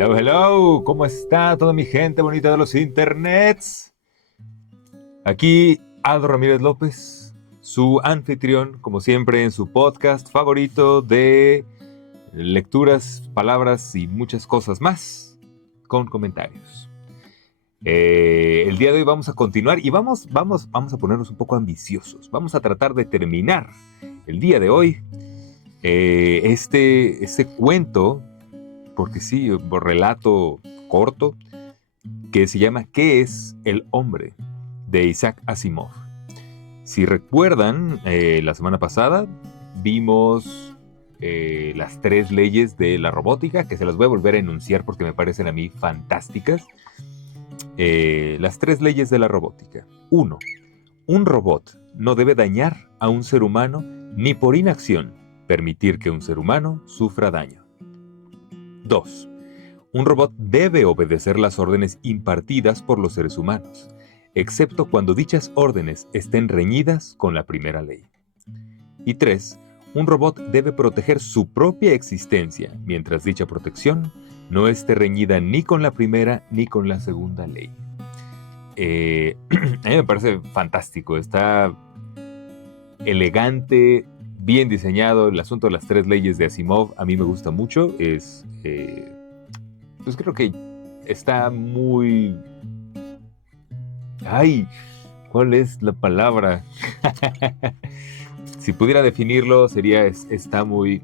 Hello, hello, ¿cómo está toda mi gente bonita de los internets? Aquí Aldo Ramírez López, su anfitrión, como siempre, en su podcast favorito de lecturas, palabras y muchas cosas más, con comentarios. El día de hoy vamos a continuar y vamos a ponernos un poco ambiciosos. Vamos a tratar de terminar el día de hoy este cuento, porque sí, un relato corto, que se llama ¿Qué es el hombre?, de Isaac Asimov. Si recuerdan, la semana pasada vimos las 3 leyes de la robótica, que se las voy a volver a enunciar porque me parecen a mí fantásticas. Las 3 leyes de la robótica. 1. Un robot no debe dañar a un ser humano ni por inacción permitir que un ser humano sufra daño. 2. Un robot debe obedecer las órdenes impartidas por los seres humanos, excepto cuando dichas órdenes estén reñidas con la primera ley. Y 3. Un robot debe proteger su propia existencia, mientras dicha protección no esté reñida ni con la primera ni con la segunda ley. A mí me parece fantástico, está elegante, bien diseñado. El asunto de las 3 leyes de Asimov a mí me gusta mucho. Pues creo que está muy... ¡Ay! ¿Cuál es la palabra? Si pudiera definirlo, sería está muy...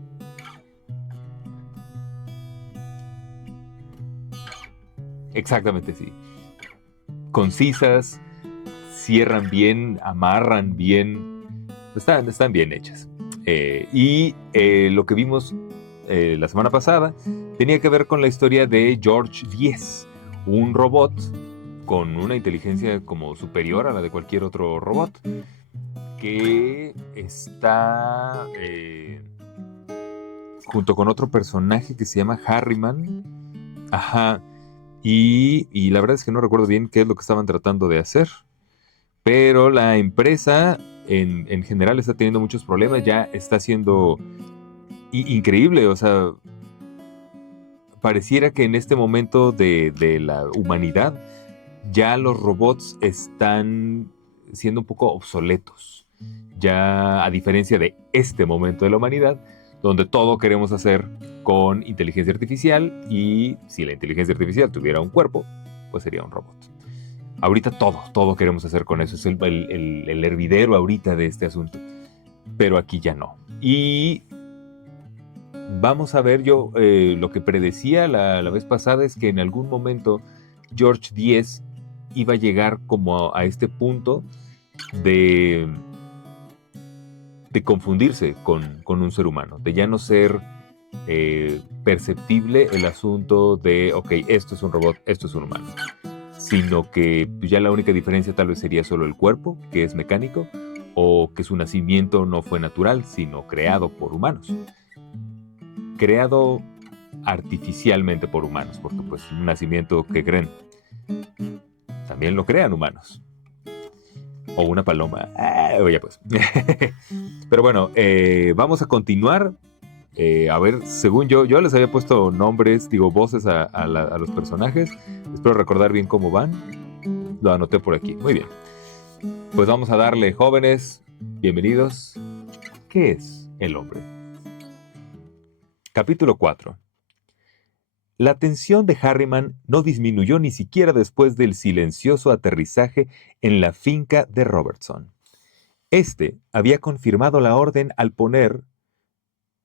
Exactamente, sí. Concisas, cierran bien, amarran bien, están bien hechas. Lo que vimos la semana pasada tenía que ver con la historia de George 10, un robot con una inteligencia como superior a la de cualquier otro robot, que está junto con otro personaje que se llama Harriman. Ajá. Y la verdad es que no recuerdo bien qué es lo que estaban tratando de hacer, pero la empresa en general está teniendo muchos problemas, ya está siendo increíble, o sea, pareciera que en este momento de la humanidad ya los robots están siendo un poco obsoletos, ya a diferencia de este momento de la humanidad, donde todo queremos hacer con inteligencia artificial, y si la inteligencia artificial tuviera un cuerpo, pues sería un robot. Ahorita todo queremos hacer con eso, es el hervidero ahorita de este asunto, pero aquí ya no. Y vamos a ver, yo lo que predecía la vez pasada es que en algún momento George 10 iba a llegar como a este punto de confundirse con un ser humano, de ya no ser perceptible el asunto de, ok, esto es un robot, esto es un humano, sino que ya la única diferencia tal vez sería solo el cuerpo, que es mecánico, o que su nacimiento no fue natural, sino creado por humanos. Creado artificialmente por humanos, porque pues un nacimiento, ¿qué creen? También lo crean humanos. O una paloma. Oye, pues. Pero bueno, vamos a continuar. A ver, según yo les había puesto nombres, digo, voces a los personajes. Espero recordar bien cómo van. Lo anoté por aquí. Muy bien. Pues vamos a darle, jóvenes. Bienvenidos. ¿Qué es el hombre? Capítulo 4. La tensión de Harriman no disminuyó ni siquiera después del silencioso aterrizaje en la finca de Robertson. Este había confirmado la orden al poner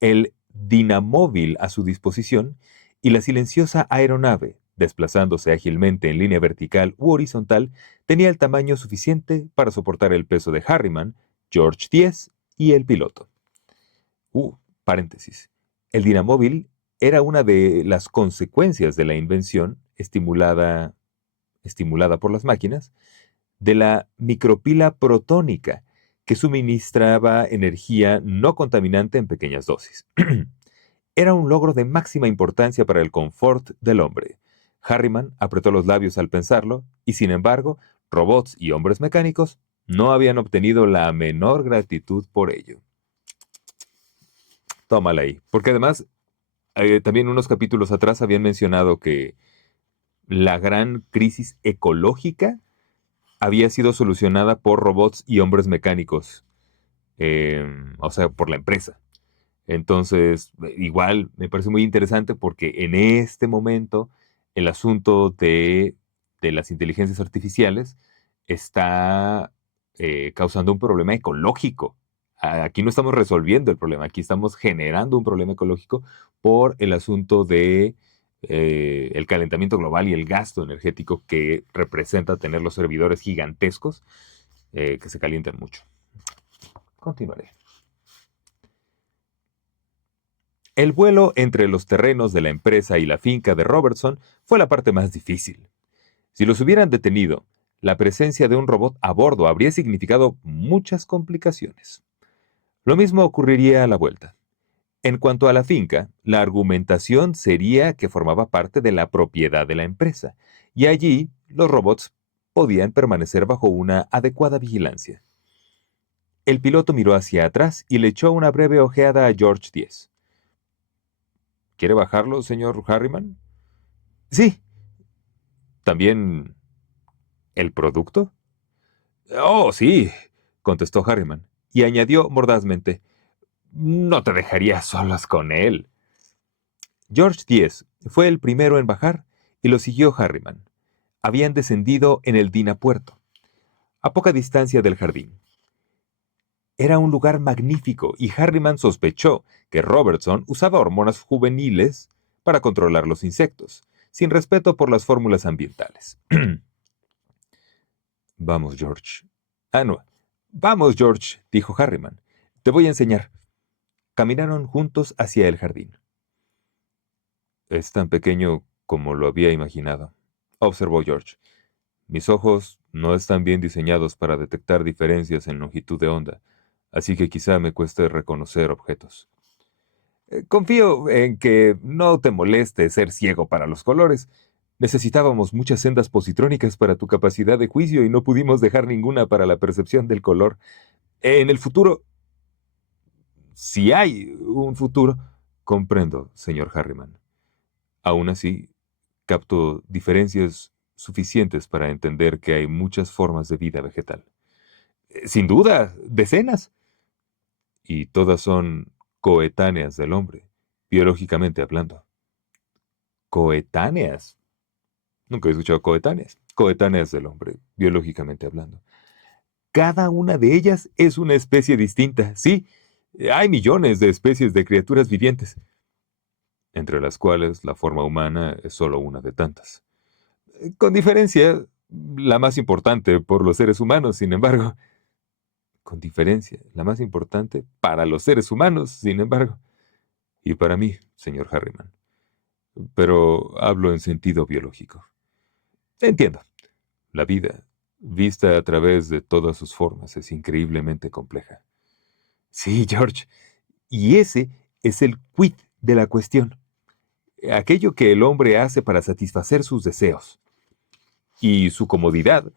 el dinamóvil a su disposición, y la silenciosa aeronave, desplazándose ágilmente en línea vertical u horizontal, tenía el tamaño suficiente para soportar el peso de Harriman, George 10 y el piloto. Paréntesis. El dinamóvil era una de las consecuencias de la invención, estimulada por las máquinas, de la micropila protónica, que suministraba energía no contaminante en pequeñas dosis. Era un logro de máxima importancia para el confort del hombre. Harriman apretó los labios al pensarlo, y sin embargo, robots y hombres mecánicos no habían obtenido la menor gratitud por ello. Tómala ahí, porque además También unos capítulos atrás habían mencionado que la gran crisis ecológica había sido solucionada por robots y hombres mecánicos, o sea, por la empresa. Entonces, igual me parece muy interesante porque en este momento el asunto de las inteligencias artificiales está causando un problema ecológico. Aquí no estamos resolviendo el problema, aquí estamos generando un problema ecológico por el asunto de el calentamiento global y el gasto energético que representa tener los servidores gigantescos que se calientan mucho. Continuaré. El vuelo entre los terrenos de la empresa y la finca de Robertson fue la parte más difícil. Si los hubieran detenido, la presencia de un robot a bordo habría significado muchas complicaciones. Lo mismo ocurriría a la vuelta. En cuanto a la finca, la argumentación sería que formaba parte de la propiedad de la empresa, y allí los robots podían permanecer bajo una adecuada vigilancia. El piloto miró hacia atrás y le echó una breve ojeada a George 10. ¿Quiere bajarlo, señor Harriman? Sí. ¿También el producto? Oh, sí, contestó Harriman, y añadió mordazmente, no te dejaría solas con él. George 10 fue el primero en bajar y lo siguió Harriman. Habían descendido en el Dinapuerto, a poca distancia del jardín. Era un lugar magnífico y Harriman sospechó que Robertson usaba hormonas juveniles para controlar los insectos, sin respeto por las fórmulas ambientales. Vamos, George. Ah, no. Vamos, George, dijo Harriman. Te voy a enseñar. Caminaron juntos hacia el jardín. Es tan pequeño como lo había imaginado, observó George. Mis ojos no están bien diseñados para detectar diferencias en longitud de onda, así que quizá me cueste reconocer objetos. Confío en que no te moleste ser ciego para los colores. Necesitábamos muchas sendas positrónicas para tu capacidad de juicio y no pudimos dejar ninguna para la percepción del color. En el futuro, si hay un futuro, comprendo, señor Harriman. Aún así, capto diferencias suficientes para entender que hay muchas formas de vida vegetal. Sin duda, decenas. Y todas son coetáneas del hombre, biológicamente hablando. ¿Coetáneas? Nunca he escuchado coetáneas. Coetáneas del hombre, biológicamente hablando. Cada una de ellas es una especie distinta. Sí, hay millones de especies de criaturas vivientes, entre las cuales la forma humana es solo una de tantas. Con diferencia, la más importante por los seres humanos, sin embargo. Con diferencia, la más importante para los seres humanos, sin embargo. Y para mí, señor Harriman. Pero hablo en sentido biológico. Entiendo. La vida, vista a través de todas sus formas, es increíblemente compleja. Sí, George. Y ese es el quid de la cuestión. Aquello que el hombre hace para satisfacer sus deseos. Y su comodidad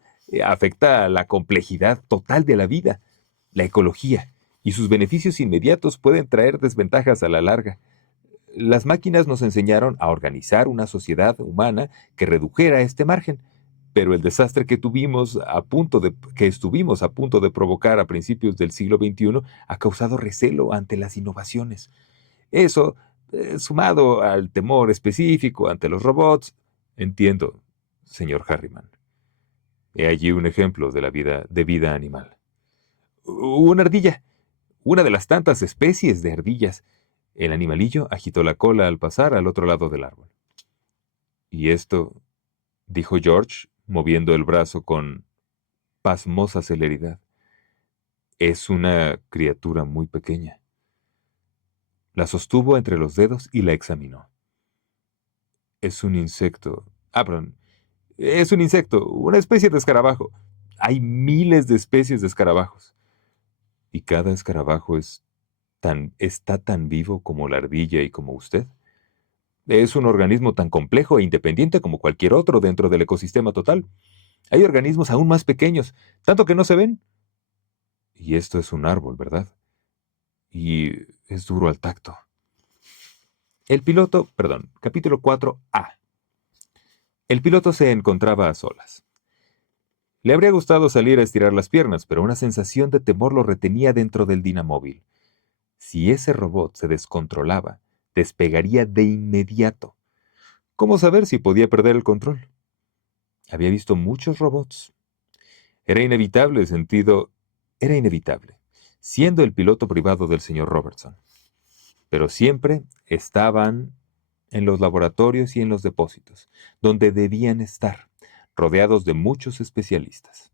afecta a la complejidad total de la vida, la ecología, y sus beneficios inmediatos pueden traer desventajas a la larga. Las máquinas nos enseñaron a organizar una sociedad humana que redujera este margen, pero el desastre que estuvimos a punto de provocar a principios del siglo XXI ha causado recelo ante las innovaciones. Eso, sumado al temor específico ante los robots, entiendo, señor Harriman. He allí un ejemplo de vida animal. Una ardilla, una de las tantas especies de ardillas. El animalillo agitó la cola al pasar al otro lado del árbol. Y esto, dijo George, moviendo el brazo con pasmosa celeridad, es una criatura muy pequeña. La sostuvo entre los dedos y la examinó. Es un insecto. Perdón. Es un insecto, una especie de escarabajo. Hay miles de especies de escarabajos. Y cada escarabajo está tan vivo como la ardilla y como usted. Es un organismo tan complejo e independiente como cualquier otro dentro del ecosistema total. Hay organismos aún más pequeños, tanto que no se ven. Y esto es un árbol, ¿verdad? Y es duro al tacto. Capítulo 4A. El piloto se encontraba a solas. Le habría gustado salir a estirar las piernas, pero una sensación de temor lo retenía dentro del dinamóvil. Si ese robot se descontrolaba, despegaría de inmediato. ¿Cómo saber si podía perder el control? Había visto muchos robots. Era inevitable, siendo el piloto privado del señor Robertson. Pero siempre estaban en los laboratorios y en los depósitos, donde debían estar, rodeados de muchos especialistas.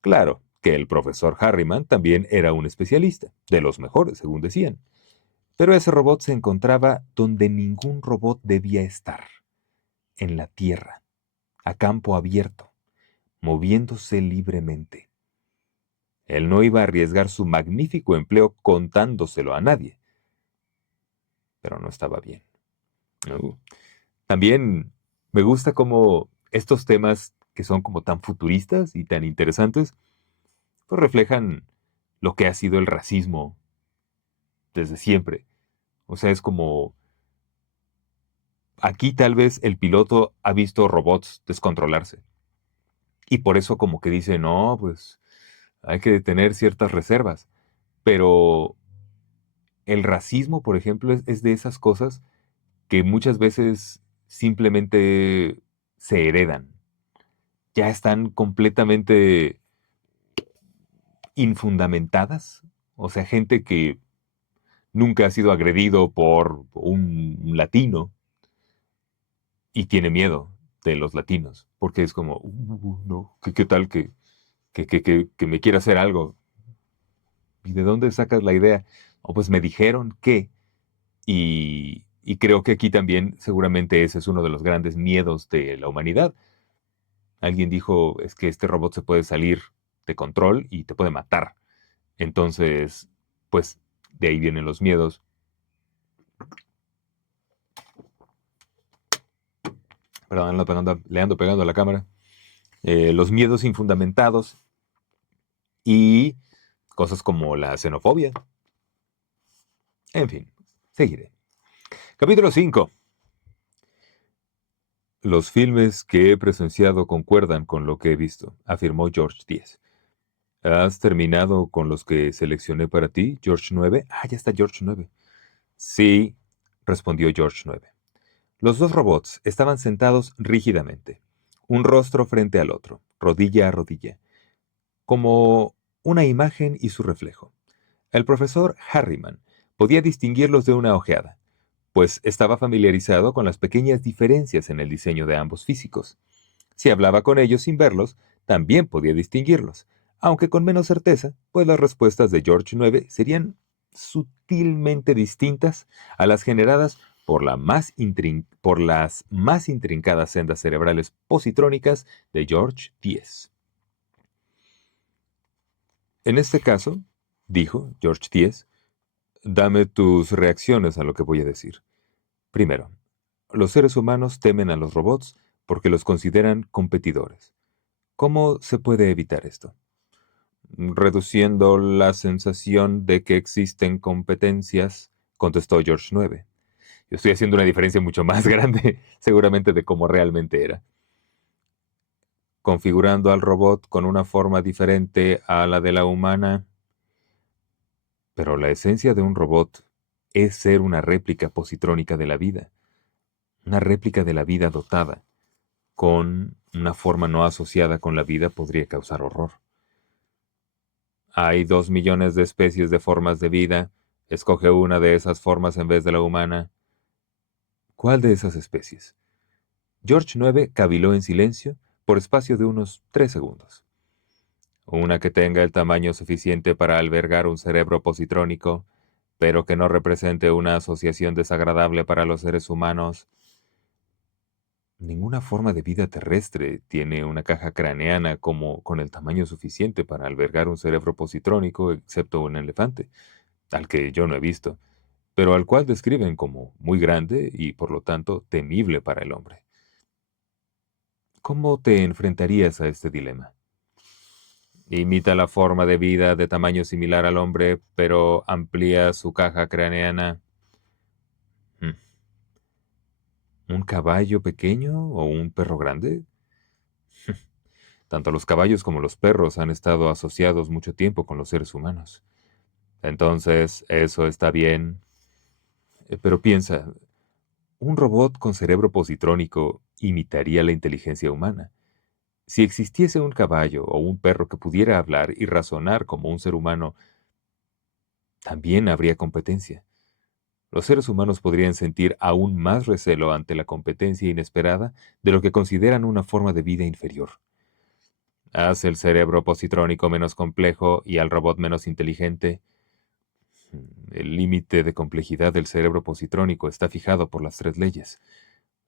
Claro que el profesor Harriman también era un especialista, de los mejores, según decían. Pero ese robot se encontraba donde ningún robot debía estar, en la Tierra, a campo abierto, moviéndose libremente. Él no iba a arriesgar su magnífico empleo contándoselo a nadie, pero no estaba bien. No. También me gusta cómo estos temas que son como tan futuristas y tan interesantes, pues reflejan lo que ha sido el racismo desde siempre. O sea, es como aquí tal vez el piloto ha visto robots descontrolarse y por eso como que dice, no, pues hay que tener ciertas reservas. Pero el racismo, por ejemplo, es de esas cosas que muchas veces simplemente se heredan. Ya están completamente infundamentadas. O sea, gente que nunca ha sido agredido por un latino y tiene miedo de los latinos, porque es como, no, ¿qué tal que me quiera hacer algo? ¿Y de dónde sacas la idea? O pues me dijeron que, y creo que aquí también seguramente ese es uno de los grandes miedos de la humanidad. Alguien dijo, es que este robot se puede salir de control y te puede matar. Entonces, pues de ahí vienen los miedos. Perdón, le ando pegando a la cámara. Los miedos infundamentados y cosas como la xenofobia. En fin, seguiré. Capítulo 5. Los filmes que he presenciado concuerdan con lo que he visto, afirmó George 10. ¿Has terminado con los que seleccioné para ti, George 9? Ah, ya está George 9. Sí, respondió George 9. Los dos robots estaban sentados rígidamente, un rostro frente al otro, rodilla a rodilla, como una imagen y su reflejo. El profesor Harriman podía distinguirlos de una ojeada, pues estaba familiarizado con las pequeñas diferencias en el diseño de ambos físicos. Si hablaba con ellos sin verlos, también podía distinguirlos, aunque con menos certeza, pues las respuestas de George 9 serían sutilmente distintas a las generadas por las más intrincadas sendas cerebrales positrónicas de George 10. En este caso, dijo George 10, dame tus reacciones a lo que voy a decir. Primero, los seres humanos temen a los robots porque los consideran competidores. ¿Cómo se puede evitar esto? Reduciendo la sensación de que existen competencias, contestó George 9. Yo estoy haciendo una diferencia mucho más grande, seguramente, de cómo realmente era. Configurando al robot con una forma diferente a la de la humana. Pero la esencia de un robot es ser una réplica positrónica de la vida, una réplica de la vida dotada, con una forma no asociada con la vida podría causar horror. Hay 2 millones de especies de formas de vida. Escoge una de esas formas en vez de la humana. ¿Cuál de esas especies? George 9 caviló en silencio por espacio de unos 3 segundos. Una que tenga el tamaño suficiente para albergar un cerebro positrónico, pero que no represente una asociación desagradable para los seres humanos. Ninguna forma de vida terrestre tiene una caja craneana como con el tamaño suficiente para albergar un cerebro positrónico, excepto un elefante, al que yo no he visto, pero al cual describen como muy grande y por lo tanto temible para el hombre. ¿Cómo te enfrentarías a este dilema? Imita la forma de vida de tamaño similar al hombre, pero amplía su caja craneana. Hmm. ¿Un caballo pequeño o un perro grande? Tanto los caballos como los perros han estado asociados mucho tiempo con los seres humanos. Entonces, eso está bien. Pero piensa, un robot con cerebro positrónico imitaría la inteligencia humana. Si existiese un caballo o un perro que pudiera hablar y razonar como un ser humano, también habría competencia. Los seres humanos podrían sentir aún más recelo ante la competencia inesperada de lo que consideran una forma de vida inferior. Haz el cerebro positrónico menos complejo y al robot menos inteligente. El límite de complejidad del cerebro positrónico está fijado por las tres leyes.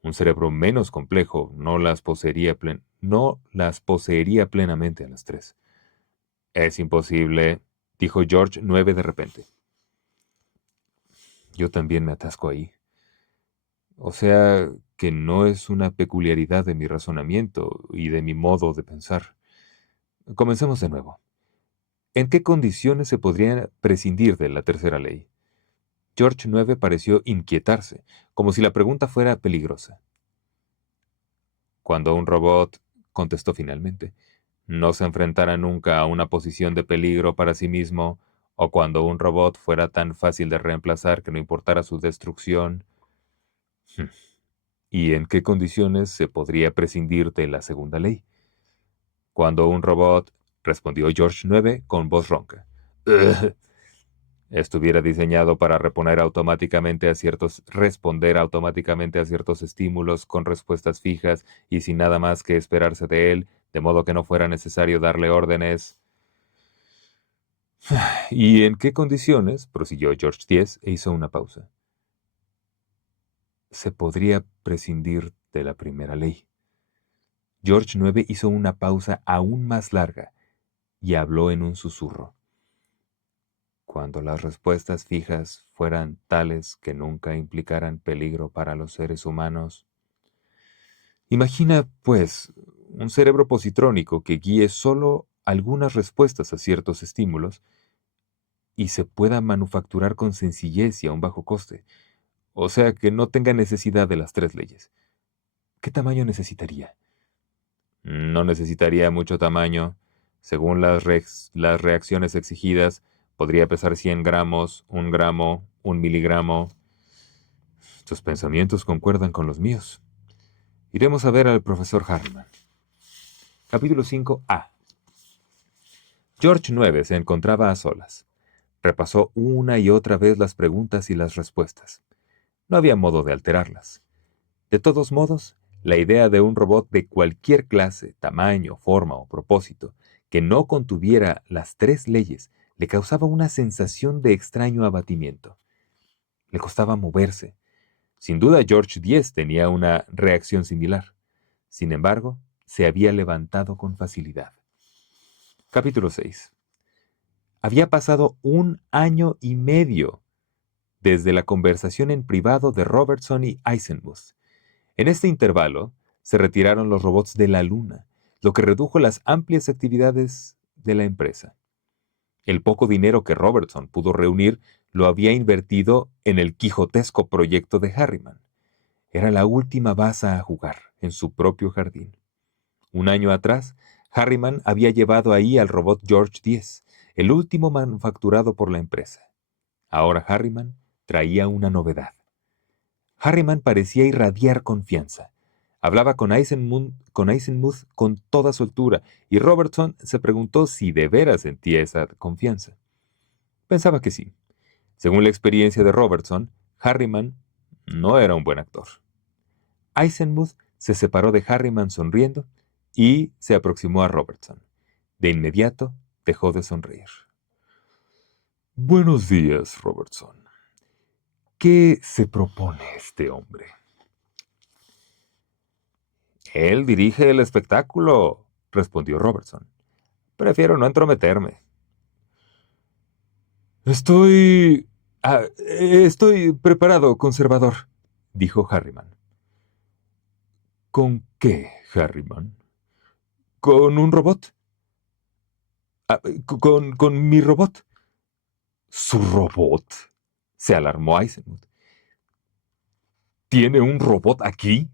Un cerebro menos complejo no las poseería plenamente a las tres. Es imposible, dijo George 9 de repente. Yo también me atasco ahí. O sea, que no es una peculiaridad de mi razonamiento y de mi modo de pensar. Comencemos de nuevo. ¿En qué condiciones se podría prescindir de la tercera ley? George 9 pareció inquietarse, como si la pregunta fuera peligrosa. Cuando un robot, contestó finalmente, no se enfrentara nunca a una posición de peligro para sí mismo, o cuando un robot fuera tan fácil de reemplazar que no importara su destrucción. ¿Y en qué condiciones se podría prescindir de la segunda ley? Cuando un robot, respondió George 9 con voz ronca, estuviera diseñado para responder automáticamente a ciertos estímulos con respuestas fijas y sin nada más que esperarse de él, de modo que no fuera necesario darle órdenes. ¿Y en qué condiciones? Prosiguió George 10 e hizo una pausa. Se podría prescindir de la primera ley. George 9 hizo una pausa aún más larga y habló en un susurro. Cuando las respuestas fijas fueran tales que nunca implicaran peligro para los seres humanos. Imagina, pues, un cerebro positrónico que guíe solo algunas respuestas a ciertos estímulos y se pueda manufacturar con sencillez y a un bajo coste, o sea que no tenga necesidad de las tres leyes. ¿Qué tamaño necesitaría? No necesitaría mucho tamaño. Según las reacciones exigidas, podría pesar 100 gramos, 1 gramo, 1 miligramo. Tus pensamientos concuerdan con los míos. Iremos a ver al profesor Harriman. Capítulo 5a. George 9 se encontraba a solas. Repasó una y otra vez las preguntas y las respuestas. No había modo de alterarlas. De todos modos, la idea de un robot de cualquier clase, tamaño, forma o propósito que no contuviera las tres leyes le causaba una sensación de extraño abatimiento. Le costaba moverse. Sin duda George 10 tenía una reacción similar. Sin embargo, se había levantado con facilidad. Capítulo 6. Había pasado 1 año y medio desde la conversación en privado de Robertson y Eisenmuth. En este intervalo, se retiraron los robots de la Luna, lo que redujo las amplias actividades de la empresa. El poco dinero que Robertson pudo reunir lo había invertido en el quijotesco proyecto de Harriman. Era la última baza a jugar en su propio jardín. 1 año atrás, Harriman había llevado ahí al robot George 10, el último manufacturado por la empresa. Ahora Harriman traía una novedad. Harriman parecía irradiar confianza. Hablaba con Eisenmuth con toda soltura, y Robertson se preguntó si de veras sentía esa confianza. Pensaba que sí. Según la experiencia de Robertson, Harriman no era un buen actor. Eisenmuth se separó de Harriman sonriendo y se aproximó a Robertson. De inmediato dejó de sonreír. Buenos días, Robertson. ¿Qué se propone este hombre? Él dirige el espectáculo, respondió Robertson. Prefiero no entrometerme. Estoy preparado, conservador, dijo Harriman. ¿Con qué, Harriman? ¿Con un robot? Con mi robot. ¿Su robot? Se alarmó Eisenmuth. ¿Tiene un robot aquí?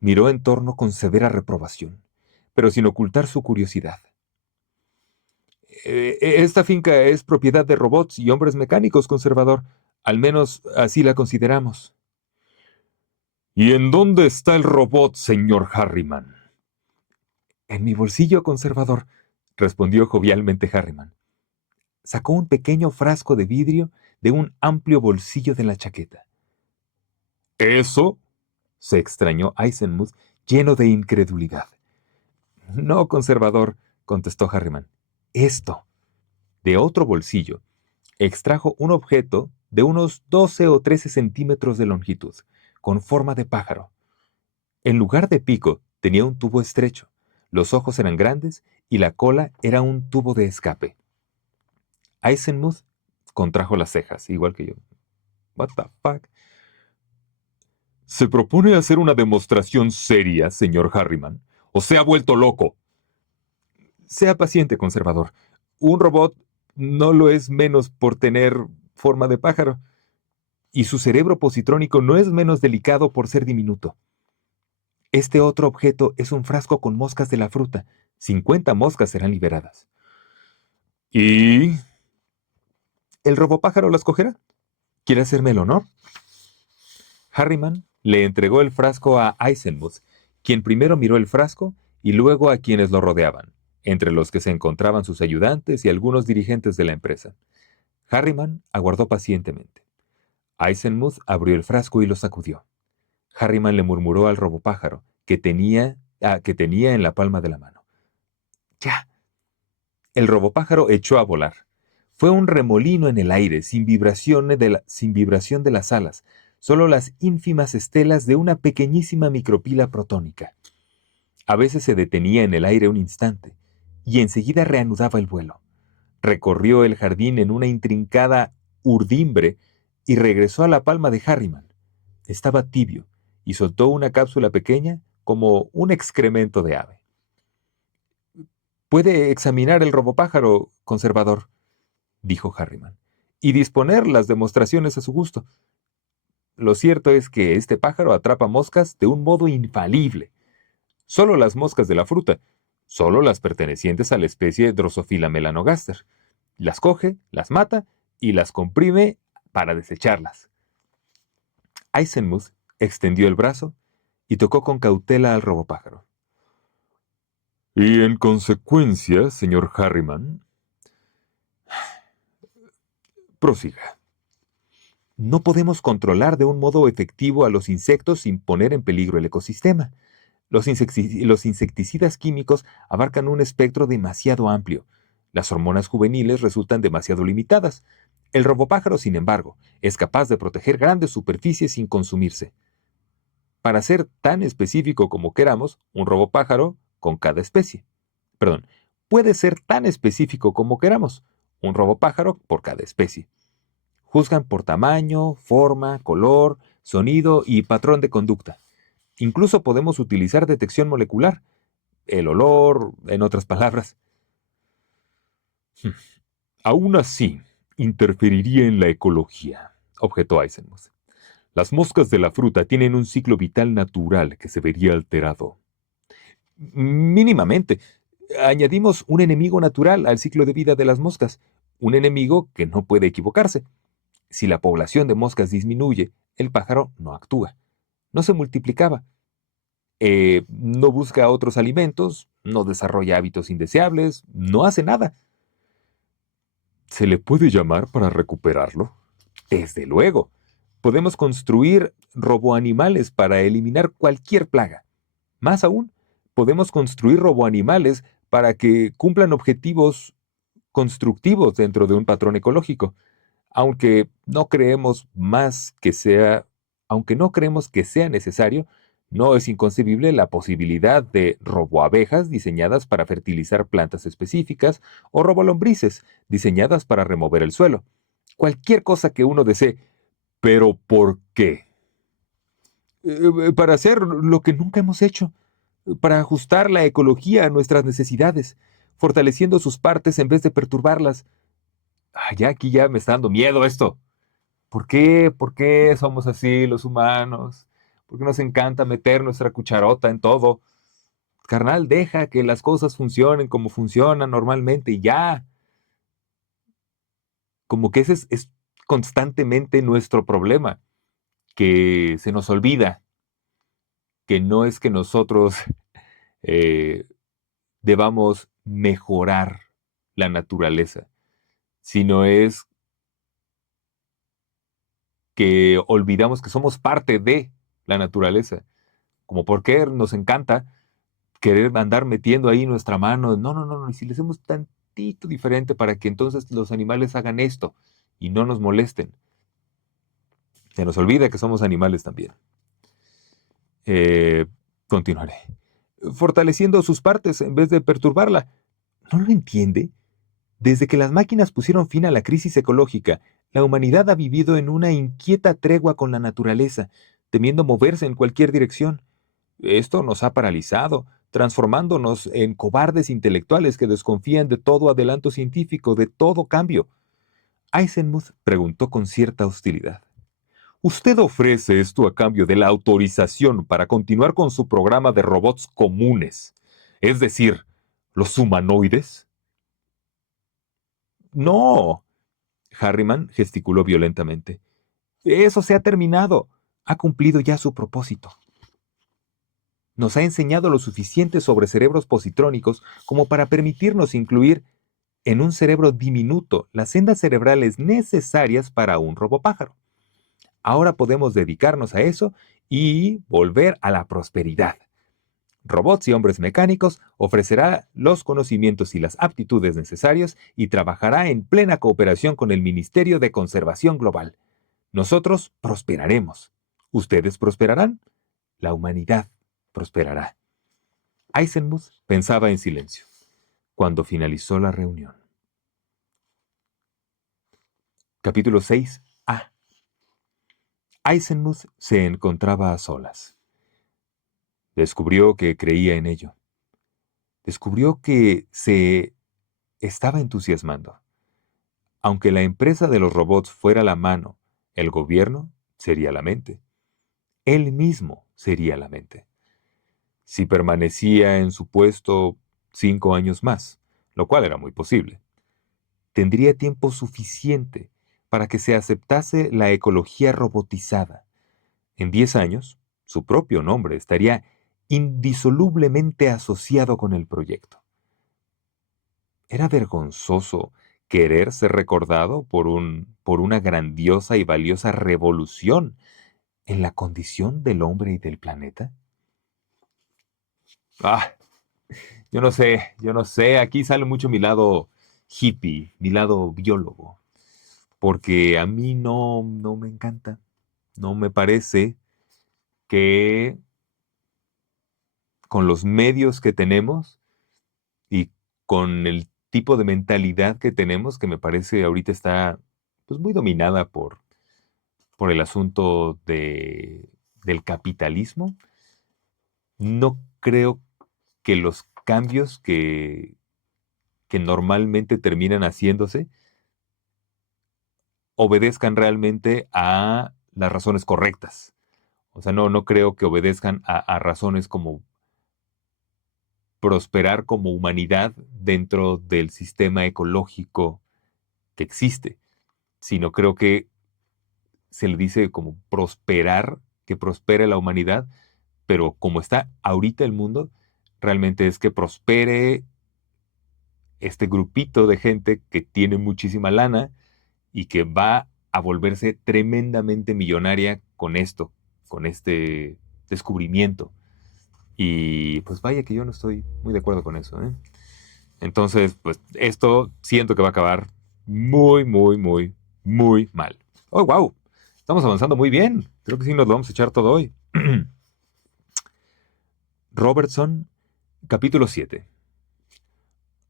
Miró en torno con severa reprobación, pero sin ocultar su curiosidad. Esta finca es propiedad de robots y hombres mecánicos, conservador. Al menos así la consideramos. ¿Y en dónde está el robot, señor Harriman? En mi bolsillo, conservador, respondió jovialmente Harriman. Sacó un pequeño frasco de vidrio de un amplio bolsillo de la chaqueta. ¿Eso? Se extrañó Eisenmuth, lleno de incredulidad. No, conservador, contestó Harriman. Esto. De otro bolsillo, extrajo un objeto de unos 12 o 13 centímetros de longitud, con forma de pájaro. En lugar de pico, tenía un tubo estrecho, los ojos eran grandes y la cola era un tubo de escape. Eisenmuth contrajo las cejas, igual que yo. What the fuck? ¿Se propone hacer una demostración seria, señor Harriman? ¿O se ha vuelto loco? Sea paciente, conservador. Un robot no lo es menos por tener forma de pájaro. Y su cerebro positrónico no es menos delicado por ser diminuto. Este otro objeto es un frasco con moscas de la fruta. 50 moscas serán liberadas. ¿Y el robopájaro las cogerá? ¿Quiere hacerme el honor? Harriman le entregó el frasco a Eisenmuth, quien primero miró el frasco y luego a quienes lo rodeaban, entre los que se encontraban sus ayudantes y algunos dirigentes de la empresa. Harriman aguardó pacientemente. Eisenmuth abrió el frasco y lo sacudió. Harriman le murmuró al robopájaro que tenía en la palma de la mano. ¡Ya! El robopájaro echó a volar. Fue un remolino en el aire, sin vibración de las alas, solo las ínfimas estelas de una pequeñísima micropila protónica. A veces se detenía en el aire un instante, y enseguida reanudaba el vuelo. Recorrió el jardín en una intrincada urdimbre y regresó a la palma de Harriman. Estaba tibio, y soltó una cápsula pequeña como un excremento de ave. «Puede examinar el robopájaro, conservador», dijo Harriman, «y disponer las demostraciones a su gusto. Lo cierto es que este pájaro atrapa moscas de un modo infalible. Solo las moscas de la fruta, solo las pertenecientes a la especie Drosophila melanogaster. Las coge, las mata y las comprime para desecharlas». Eisenmuth extendió el brazo y tocó con cautela al robopájaro. «Y en consecuencia, señor Harriman, prosiga. No podemos controlar de un modo efectivo a los insectos sin poner en peligro el ecosistema. Los insecticidas químicos abarcan un espectro demasiado amplio. Las hormonas juveniles resultan demasiado limitadas. El robopájaro, sin embargo, es capaz de proteger grandes superficies sin consumirse. Para ser tan específico como queramos, un robopájaro con cada especie. Perdón, puede ser tan específico como queramos, un robopájaro por cada especie. Juzgan por tamaño, forma, color, sonido y patrón de conducta. Incluso podemos utilizar detección molecular, el olor, en otras palabras. Aún así, interferiría en la ecología, objetó Eisenmuth. Las moscas de la fruta tienen un ciclo vital natural que se vería alterado. Mínimamente. Añadimos un enemigo natural al ciclo de vida de las moscas, un enemigo que no puede equivocarse. Si la población de moscas disminuye, el pájaro no actúa, no se multiplicaba, no busca otros alimentos, no desarrolla hábitos indeseables, no hace nada. ¿Se le puede llamar para recuperarlo? Desde luego. Podemos construir roboanimales para eliminar cualquier plaga. Más aún, podemos construir roboanimales para que cumplan objetivos constructivos dentro de un patrón ecológico, aunque no creemos aunque no creemos que sea necesario. No es inconcebible la posibilidad de roboabejas diseñadas para fertilizar plantas específicas o robolombrices diseñadas para remover el suelo. Cualquier cosa que uno desee. ¿Pero por qué? Para hacer lo que nunca hemos hecho, para ajustar la ecología a nuestras necesidades, fortaleciendo sus partes en vez de perturbarlas. Ya aquí ya me está dando miedo esto. ¿Por qué? ¿Por qué somos así los humanos? ¿Por qué nos encanta meter nuestra cucharota en todo? Carnal, deja que las cosas funcionen como funcionan normalmente y ya. Como que ese es constantemente nuestro problema, que se nos olvida que no es que nosotros eh, debamos mejorar la naturaleza, sino es que olvidamos que somos parte de la naturaleza. Como porque nos encanta querer andar metiendo ahí nuestra mano. No, no, no, no. Y si le hacemos tantito diferente para que entonces los animales hagan esto y no nos molesten. Se nos olvida que somos animales también. Eh, Continuaré. Fortaleciendo sus partes en vez de perturbarla. ¿No lo entiende? Desde que las máquinas pusieron fin a la crisis ecológica, la humanidad ha vivido en una inquieta tregua con la naturaleza, temiendo moverse en cualquier dirección. Esto nos ha paralizado, transformándonos en cobardes intelectuales que desconfían de todo adelanto científico, de todo cambio. Eisenmuth preguntó con cierta hostilidad. ¿Usted ofrece esto a cambio de la autorización para continuar con su programa de robots comunes? Es decir, ¿los humanoides? No. Harriman gesticuló violentamente. Eso se ha terminado. Ha cumplido ya su propósito. Nos ha enseñado lo suficiente sobre cerebros positrónicos como para permitirnos incluir en un cerebro diminuto las sendas cerebrales necesarias para un robopájaro. Ahora podemos dedicarnos a eso y volver a la prosperidad. Robots y hombres mecánicos ofrecerá los conocimientos y las aptitudes necesarios y trabajará en plena cooperación con el Ministerio de Conservación Global. Nosotros prosperaremos. Ustedes prosperarán. La humanidad prosperará. Eisenmuth pensaba en silencio cuando finalizó la reunión. Capítulo 6a. Eisenmuth se encontraba a solas. Descubrió que creía en ello. Descubrió que se estaba entusiasmando. Aunque la empresa de los robots fuera la mano, el gobierno sería la mente. Él mismo sería la mente. Si permanecía en su puesto 5 años más, lo cual era muy posible, tendría tiempo suficiente para que se aceptase la ecología robotizada. En 10 años, su propio nombre estaría indisolublemente asociado con el proyecto. Era vergonzoso querer ser recordado por una grandiosa y valiosa revolución en la condición del hombre y del planeta. Ah, yo no sé, aquí sale mucho mi lado hippie, mi lado biólogo, porque a mí no me encanta, no me parece que con los medios que tenemos y con el tipo de mentalidad que tenemos, que me parece ahorita está pues muy dominada por el asunto del capitalismo, no creo que los cambios que normalmente terminan haciéndose obedezcan realmente a las razones correctas. O sea, no creo que obedezcan a razones como prosperar como humanidad dentro del sistema ecológico que existe, sino creo que se le dice como prosperar, que prospere la humanidad, pero como está ahorita el mundo, realmente es que prospere este grupito de gente que tiene muchísima lana y que va a volverse tremendamente millonaria con esto, con este descubrimiento. Y pues vaya que yo no estoy muy de acuerdo con eso, ¿eh? Entonces, pues esto siento que va a acabar muy, muy, muy, muy mal. Oh, wow. Estamos avanzando muy bien. Creo que sí nos lo vamos a echar todo hoy. Robertson, capítulo 7.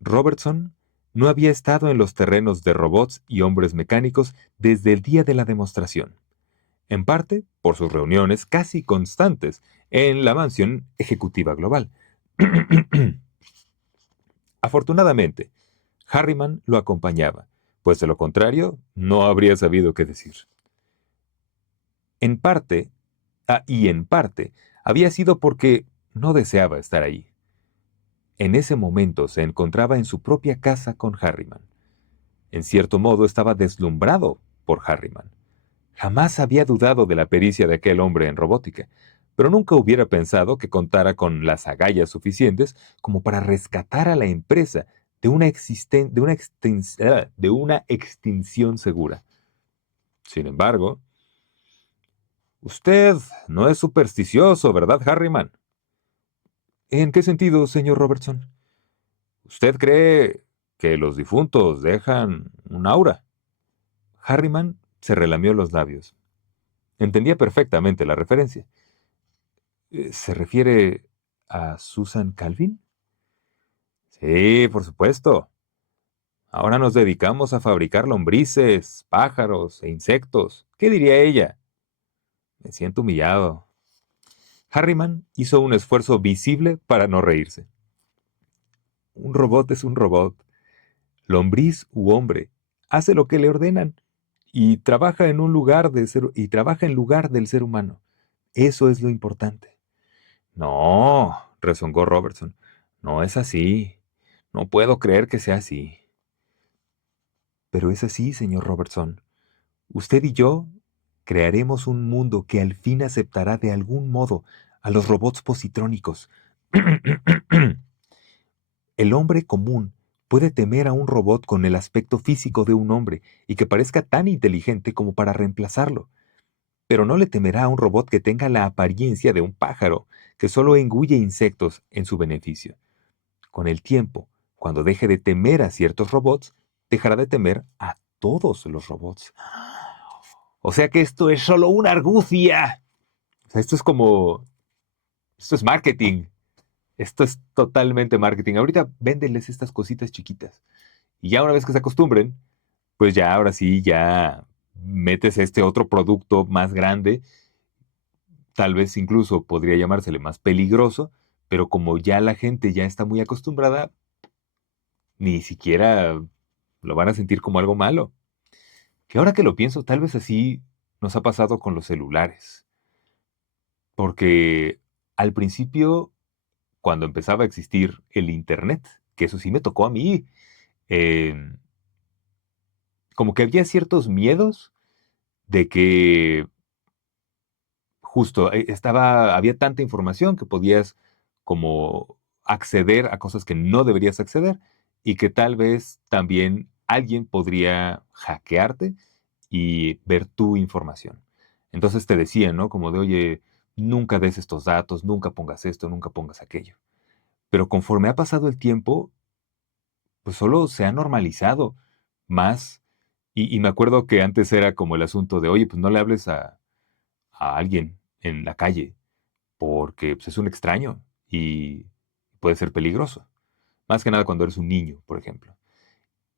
Robertson no había estado en los terrenos de robots y hombres mecánicos desde el día de la demostración, en parte por sus reuniones casi constantes en la mansión ejecutiva global. Afortunadamente, Harriman lo acompañaba, pues de lo contrario no habría sabido qué decir. En parte, y en parte, había sido porque no deseaba estar ahí. En ese momento se encontraba en su propia casa con Harriman. En cierto modo estaba deslumbrado por Harriman. Jamás había dudado de la pericia de aquel hombre en robótica, pero nunca hubiera pensado que contara con las agallas suficientes como para rescatar a la empresa de una extinción segura. Sin embargo, usted no es supersticioso, ¿verdad, Harriman? ¿En qué sentido, señor Robertson? ¿Usted cree que los difuntos dejan un aura? Harriman se relamió los labios. Entendía perfectamente la referencia. ¿Se refiere a Susan Calvin? Sí, por supuesto. Ahora nos dedicamos a fabricar lombrices, pájaros e insectos. ¿Qué diría ella? Me siento humillado. Harriman hizo un esfuerzo visible para no reírse. Un robot es un robot. Lombriz u hombre, hace lo que le ordenan y trabaja en lugar del ser humano. Eso es lo importante. No, rezongó Robertson. No es así. No puedo creer que sea así. Pero es así, señor Robertson. Usted y yo crearemos un mundo que al fin aceptará de algún modo a los robots positrónicos. El hombre común puede temer a un robot con el aspecto físico de un hombre y que parezca tan inteligente como para reemplazarlo, pero no le temerá a un robot que tenga la apariencia de un pájaro, que solo engulle insectos en su beneficio. Con el tiempo, cuando deje de temer a ciertos robots, dejará de temer a todos los robots. O sea que esto es solo una argucia. O sea, esto es marketing. Esto es totalmente marketing. Ahorita véndeles estas cositas chiquitas. Y ya una vez que se acostumbren, pues ya ahora sí, ya metes este otro producto más grande. Tal vez incluso podría llamársele más peligroso, pero como ya la gente ya está muy acostumbrada, ni siquiera lo van a sentir como algo malo. Que ahora que lo pienso, tal vez así nos ha pasado con los celulares. Porque al principio, cuando empezaba a existir el Internet, que eso sí me tocó a mí, eh, como que había ciertos miedos de que justo había tanta información que podías como acceder a cosas que no deberías acceder y que tal vez también alguien podría hackearte y ver tu información. Entonces te decían, ¿no? Como de, oye, nunca des estos datos, nunca pongas esto, nunca pongas aquello. Pero conforme ha pasado el tiempo, pues solo se ha normalizado más. Y me acuerdo que antes era como el asunto de, oye, pues no le hables a alguien en la calle, porque pues, es un extraño y puede ser peligroso. Más que nada cuando eres un niño, por ejemplo.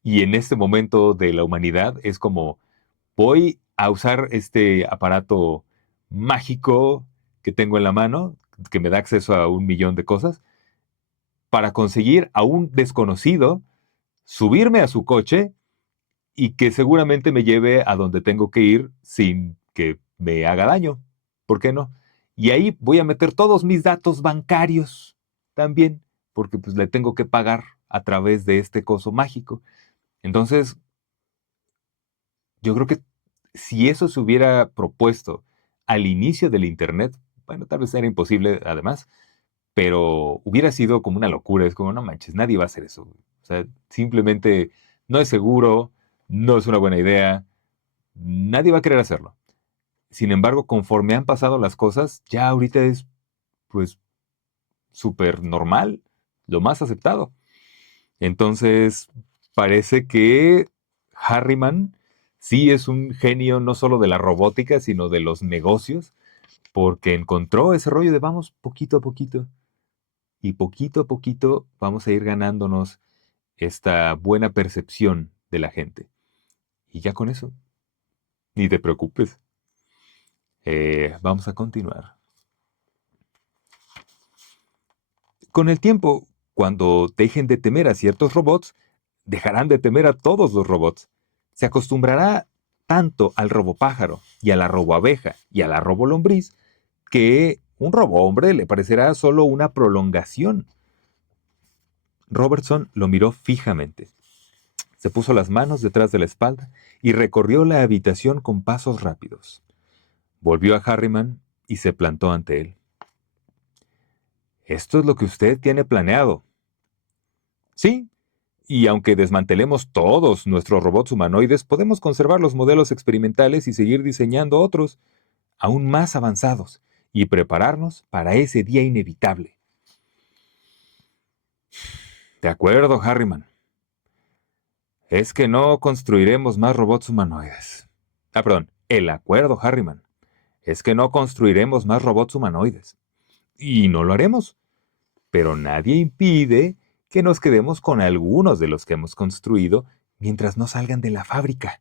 Y en este momento de la humanidad es como, voy a usar este aparato mágico que tengo en la mano, que me da acceso a 1 millón de cosas, para conseguir a un desconocido, subirme a su coche y que seguramente me lleve a donde tengo que ir sin que me haga daño. ¿Por qué no? Y ahí voy a meter todos mis datos bancarios también, porque pues le tengo que pagar a través de este coso mágico. Entonces, yo creo que si eso se hubiera propuesto al inicio del Internet, bueno, tal vez era imposible además, pero hubiera sido como una locura. Es como, no manches, nadie va a hacer eso. O sea, simplemente no es seguro, no es una buena idea, nadie va a querer hacerlo. Sin embargo, conforme han pasado las cosas, ya ahorita es, pues, súper normal, lo más aceptado. Entonces, parece que Harriman sí es un genio no solo de la robótica, sino de los negocios, porque encontró ese rollo de vamos poquito a poquito, y poquito a poquito vamos a ir ganándonos esta buena percepción de la gente. Y ya con eso, ni te preocupes. Vamos a continuar. Con el tiempo, cuando dejen de temer a ciertos robots, dejarán de temer a todos los robots. Se acostumbrará tanto al robopájaro y a la roboabeja y a la robolombriz que un robohombre le parecerá solo una prolongación. Robertson lo miró fijamente. Se puso las manos detrás de la espalda y recorrió la habitación con pasos rápidos. Volvió a Harriman y se plantó ante él. «Esto es lo que usted tiene planeado». «Sí, y aunque desmantelemos todos nuestros robots humanoides, podemos conservar los modelos experimentales y seguir diseñando otros, aún más avanzados, y prepararnos para ese día inevitable». «De acuerdo, Harriman. Es que no construiremos más robots humanoides». Perdón, el acuerdo, Harriman. Es que no construiremos más robots humanoides. Y no lo haremos. Pero nadie impide que nos quedemos con algunos de los que hemos construido mientras no salgan de la fábrica.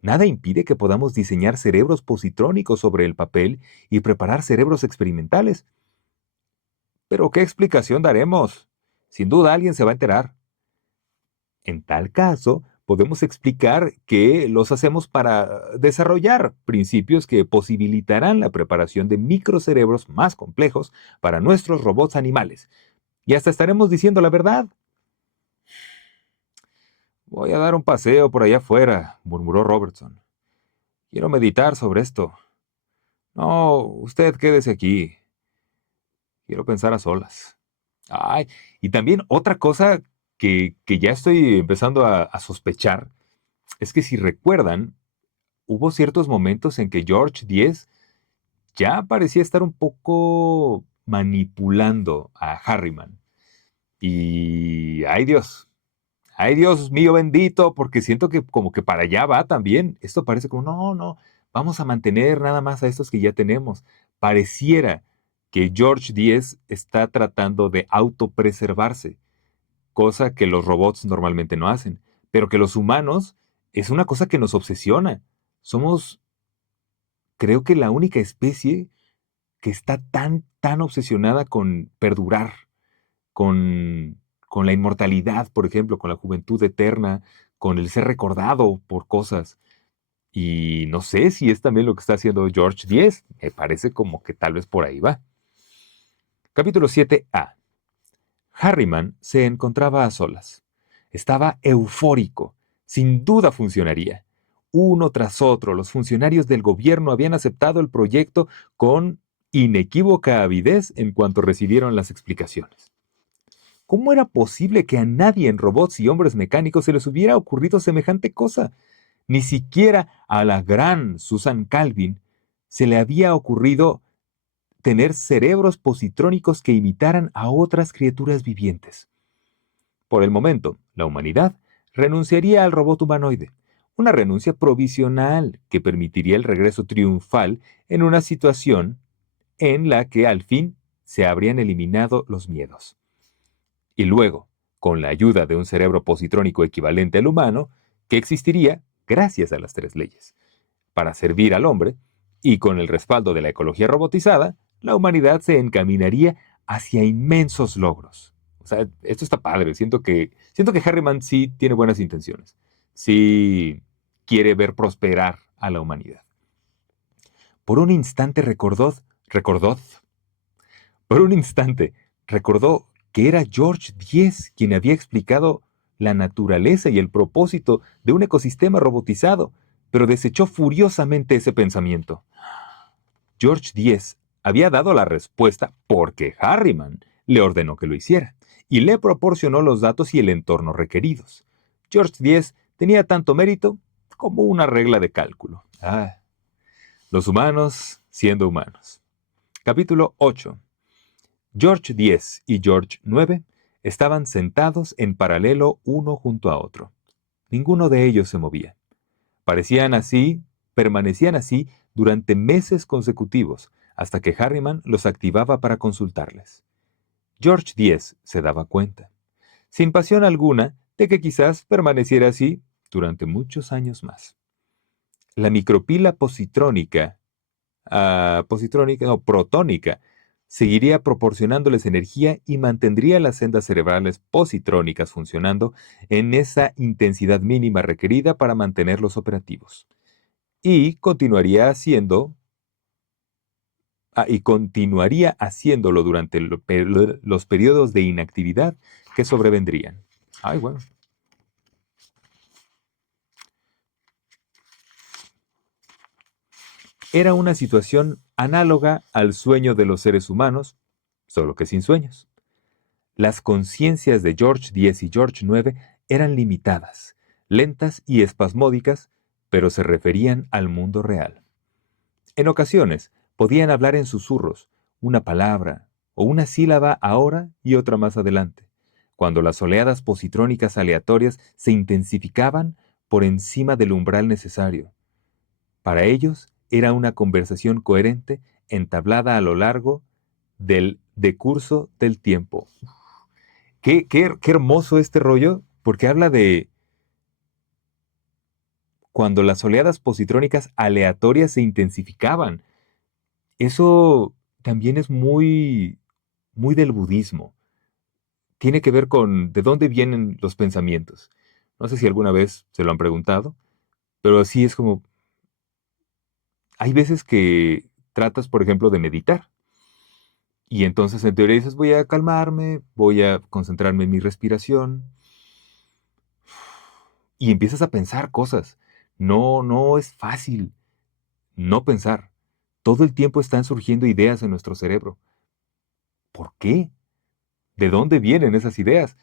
Nada impide que podamos diseñar cerebros positrónicos sobre el papel y preparar cerebros experimentales. ¿Pero qué explicación daremos? Sin duda alguien se va a enterar. En tal caso, podemos explicar que los hacemos para desarrollar principios que posibilitarán la preparación de microcerebros más complejos para nuestros robots animales. Y hasta estaremos diciendo la verdad. «Voy a dar un paseo por allá afuera», murmuró Robertson. «Quiero meditar sobre esto». «No, usted quédese aquí. Quiero pensar a solas». Ay, y también otra cosa que ya estoy empezando a sospechar es que si recuerdan, hubo ciertos momentos en que George X ya parecía estar un poco manipulando a Harriman. Y ay Dios mío bendito, porque siento que como que para allá va también. Esto parece como, no, no, vamos a mantener nada más a estos que ya tenemos. Pareciera que George X está tratando de autopreservarse, cosa que los robots normalmente no hacen, pero que los humanos es una cosa que nos obsesiona. Somos, creo que la única especie que está tan obsesionada con perdurar, con la inmortalidad, por ejemplo, con la juventud eterna, con el ser recordado por cosas. Y no sé si es también lo que está haciendo George X. Me parece como que tal vez por ahí va. Capítulo 7a. Harriman se encontraba a solas. Estaba eufórico. Sin duda funcionaría. Uno tras otro, los funcionarios del gobierno habían aceptado el proyecto con inequívoca avidez en cuanto recibieron las explicaciones. ¿Cómo era posible que a nadie en robots y hombres mecánicos se les hubiera ocurrido semejante cosa? Ni siquiera a la gran Susan Calvin se le había ocurrido tener cerebros positrónicos que imitaran a otras criaturas vivientes. Por el momento, la humanidad renunciaría al robot humanoide, una renuncia provisional que permitiría el regreso triunfal en una situación en la que al fin se habrían eliminado los miedos. Y luego, con la ayuda de un cerebro positrónico equivalente al humano, que existiría gracias a las 3 leyes, para servir al hombre, y con el respaldo de la ecología robotizada, la humanidad se encaminaría hacia inmensos logros. O sea, esto está padre. Siento que Harriman sí tiene buenas intenciones. Sí quiere ver prosperar a la humanidad. Por un instante por un instante recordó que era George X quien había explicado la naturaleza y el propósito de un ecosistema robotizado, pero desechó furiosamente ese pensamiento. George X había dado la respuesta porque Harriman le ordenó que lo hiciera, y le proporcionó los datos y el entorno requeridos. George X tenía tanto mérito como una regla de cálculo. Los humanos siendo humanos. Capítulo 8. George X y George IX estaban sentados en paralelo uno junto a otro. Ninguno de ellos se movía. Permanecían así durante meses consecutivos, hasta que Harriman los activaba para consultarles. George X se daba cuenta, sin pasión alguna, de que quizás permaneciera así durante muchos años más. La micropila protónica, seguiría proporcionándoles energía y mantendría las sendas cerebrales positrónicas funcionando en esa intensidad mínima requerida para mantenerlos operativos. y continuaría haciéndolo durante los periodos de inactividad que sobrevendrían. Ay, bueno. Era una situación análoga al sueño de los seres humanos, solo que sin sueños. Las conciencias de George X y George IX eran limitadas, lentas y espasmódicas, pero se referían al mundo real. En ocasiones, podían hablar en susurros, una palabra o una sílaba ahora y otra más adelante, cuando las oleadas positrónicas aleatorias se intensificaban por encima del umbral necesario. Para ellos era una conversación coherente entablada a lo largo del decurso del tiempo. Qué hermoso este rollo, porque habla de cuando las oleadas positrónicas aleatorias se intensificaban. Eso también es muy del budismo. Tiene que ver con de dónde vienen los pensamientos. No sé si alguna vez se lo han preguntado, pero sí es como, hay veces que tratas, por ejemplo, de meditar. Y entonces en teoría dices, voy a calmarme, voy a concentrarme en mi respiración. Y empiezas a pensar cosas. No, no es fácil no pensar. Todo el tiempo están surgiendo ideas en nuestro cerebro. ¿Por qué? ¿De dónde vienen esas ideas?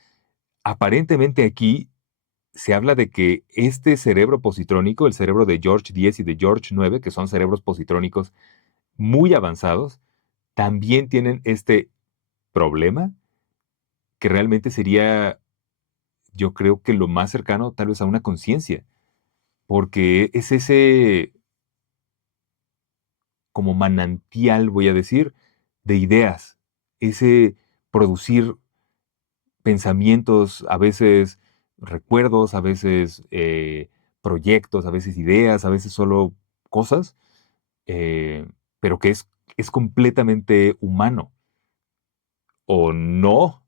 Aparentemente aquí se habla de que este cerebro positrónico, el cerebro de George X y de George IX, que son cerebros positrónicos muy avanzados, también tienen este problema que realmente sería, yo creo que lo más cercano tal vez a una conciencia, porque es ese como manantial, voy a decir, de ideas, ese producir pensamientos, a veces recuerdos, a veces proyectos, a veces ideas, a veces solo cosas, eh, pero que es completamente humano. O no,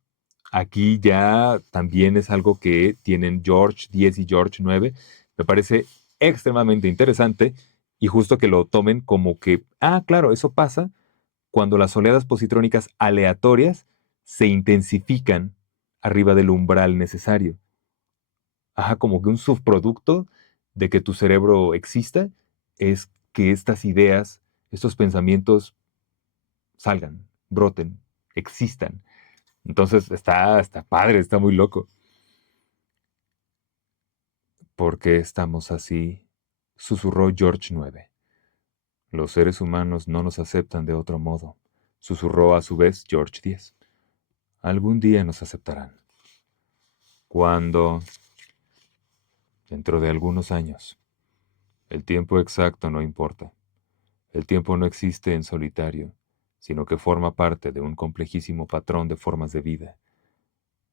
aquí ya también es algo que tienen George X y George IX. Me parece extremadamente interesante y justo que lo tomen como que, claro, eso pasa cuando las oleadas positrónicas aleatorias se intensifican arriba del umbral necesario. Ajá, como que un subproducto de que tu cerebro exista es que estas ideas, estos pensamientos salgan, broten, existan. Entonces está padre, está muy loco. ¿Por qué estamos así? Susurró George IX. Los seres humanos no nos aceptan de otro modo. Susurró a su vez George X. Algún día nos aceptarán. Cuando, dentro de algunos años, el tiempo exacto no importa. El tiempo no existe en solitario, sino que forma parte de un complejísimo patrón de formas de vida.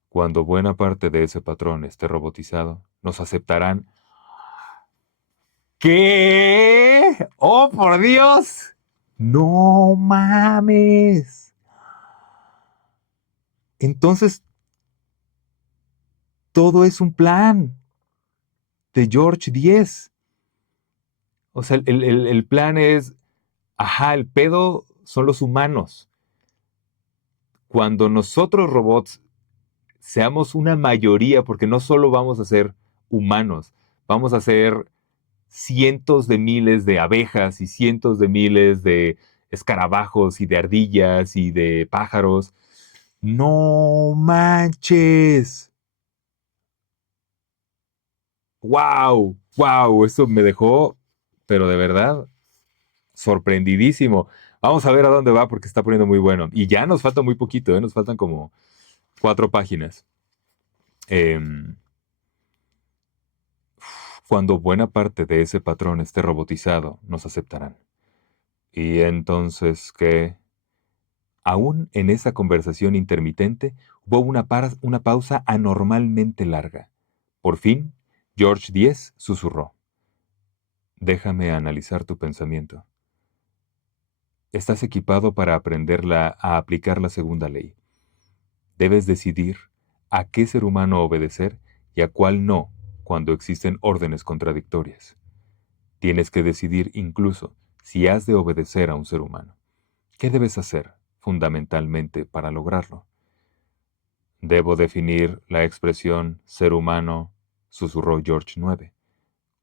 Cuando buena parte de ese patrón esté robotizado, nos aceptarán. ¿Qué? ¡Oh, por Dios! No mames. Entonces, todo es un plan de George X. O sea, el plan es, el pedo son los humanos. Cuando nosotros robots seamos una mayoría, porque no solo vamos a ser humanos, vamos a ser cientos de miles de abejas y cientos de miles de escarabajos y de ardillas y de pájaros. No manches. Wow, wow, eso me dejó, pero de verdad, sorprendidísimo. Vamos a ver a dónde va porque está poniendo muy bueno. Y ya nos falta muy poquito, ¿eh? Nos faltan como 4 páginas. Em, Cuando buena parte de ese patrón esté robotizado, nos aceptarán. Y entonces, ¿qué? Aún en esa conversación intermitente hubo una pausa anormalmente larga. Por fin, George X susurró. Déjame analizar tu pensamiento. Estás equipado para a aplicar la segunda ley. Debes decidir a qué ser humano obedecer y a cuál no cuando existen órdenes contradictorias. Tienes que decidir incluso si has de obedecer a un ser humano. ¿Qué debes hacer, fundamentalmente, para lograrlo? Debo definir la expresión ser humano, susurró George 9.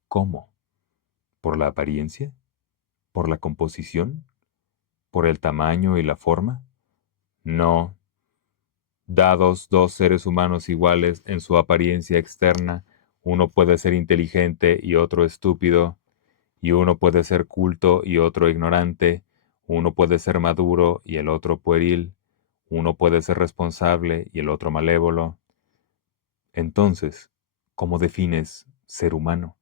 ¿Cómo? ¿Por la apariencia? ¿Por la composición? ¿Por el tamaño y la forma? No. Dados dos seres humanos iguales en su apariencia externa, uno puede ser inteligente y otro estúpido, y uno puede ser culto y otro ignorante, uno puede ser maduro y el otro pueril, uno puede ser responsable y el otro malévolo. Entonces, ¿cómo defines ser humano?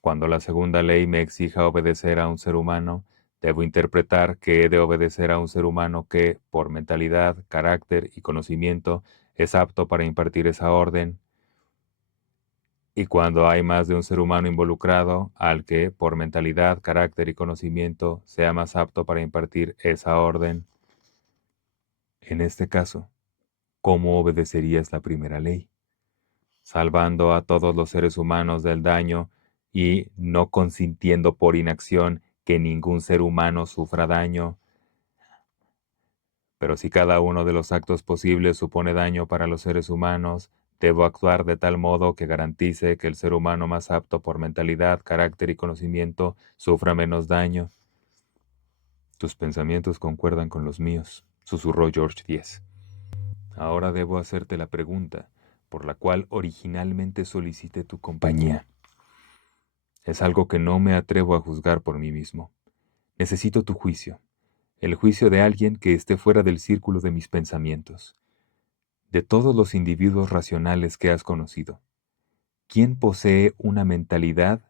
Cuando la segunda ley me exija obedecer a un ser humano, debo interpretar que he de obedecer a un ser humano que, por mentalidad, carácter y conocimiento, es apto para impartir esa orden, y cuando hay más de un ser humano involucrado, al que, por mentalidad, carácter y conocimiento, sea más apto para impartir esa orden. En este caso, ¿cómo obedecerías la primera ley? Salvando a todos los seres humanos del daño y no consintiendo por inacción que ningún ser humano sufra daño. Pero si cada uno de los actos posibles supone daño para los seres humanos, debo actuar de tal modo que garantice que el ser humano más apto por mentalidad, carácter y conocimiento sufra menos daño. Tus pensamientos concuerdan con los míos, susurró George 10. Ahora debo hacerte la pregunta por la cual originalmente solicité tu compañía. Es algo que no me atrevo a juzgar por mí mismo. Necesito tu juicio, el juicio de alguien que esté fuera del círculo de mis pensamientos. De todos los individuos racionales que has conocido, ¿quién posee una mentalidad,